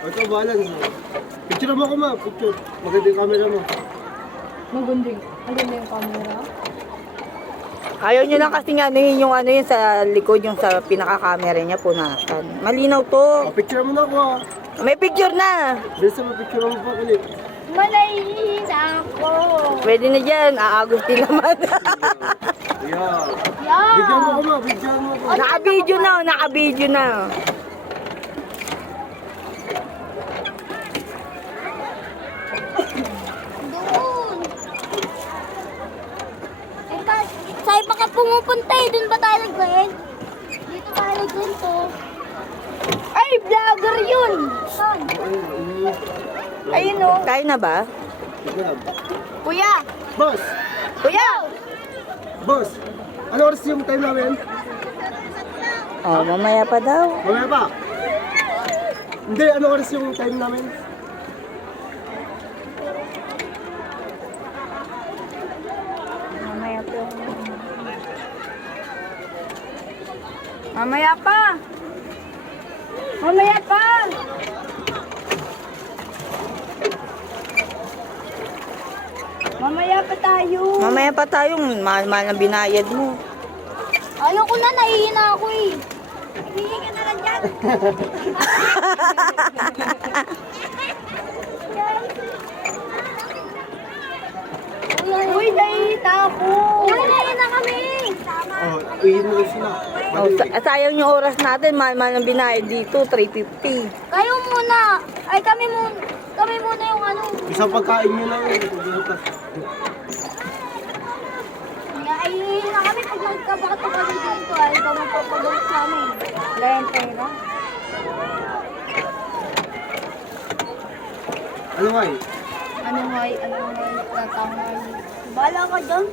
Ito, bahala. Picture mo ako, ma. Picture. Maganda yung camera mo. Maganda yung camera. Ayaw nyo lang kasi nga ano yun sa likod, yung sa pinaka-camera niya punasan. Malinaw to. Picture mo na ako, ha. May picture na. Bisa mo, picture mo pa ulit. Malayin ako. Pwede na dyan, aagos din naman. Yeah. Yeah. Bigyan mo ako, ma. Bigyan mo ako. Naka-video na, naka-video na. Doon. Saan pa ka pumupunta eh? Doon ba tayo nag-rent? Dito tayo nag-rent to. Ay, vlogger yun! Saan? Ayun o. Kaya na ba? Bigyan. Kuya! Boss! Kuya! Boss! Ano oras yung time namin? Oh, mamaya pa daw. Mamaya pa. Hindi, ano oras yung time namin? Mamaya pa. Mamaya pa. Mamaya pa! Mamaya pa tayo. Mamaya pa tayo, mahal-mahal na binayad mo. Ano ko na, nahihina ako eh. Hihingi ka na lang dyan. Uy, nahihina ako. Uy, nahihina kami. Oh, uyin mo sila. Oh, sayang yung oras natin, mahal-mahal na binayad dito, 350. Kayo muna. Ay, kami muna yung ano. Isang pagkain nyo lang yun. Ay, hihina kami pag nagkabato kami dito. Ay, ikaw magpapagalit sa amin. Wala yung pera. Ano nga eh? Ano nga, tatangay. Bahala ka dyan.